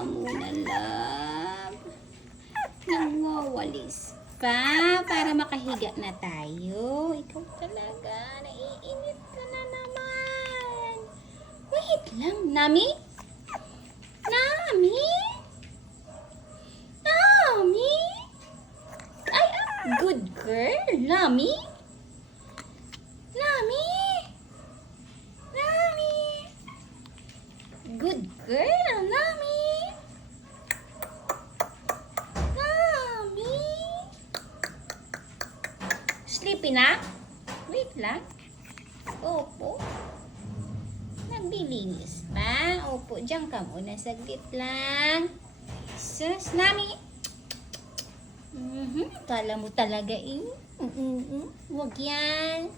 ka muna, love. Nagwawalis pa para makahiga na tayo. Ikaw talaga, naiinit ka na naman. Wait lang, Nami? Nami? Nami? Ay, good girl, Nami? Nami? Nami? Good girl, Nami? Nami? Sleepy na? Wait lang. Opo. Naglilinis pa. Opo, diyan ka muna. Saglit lang. Sus, Nami. Kala mo talaga eh. Huwag yan.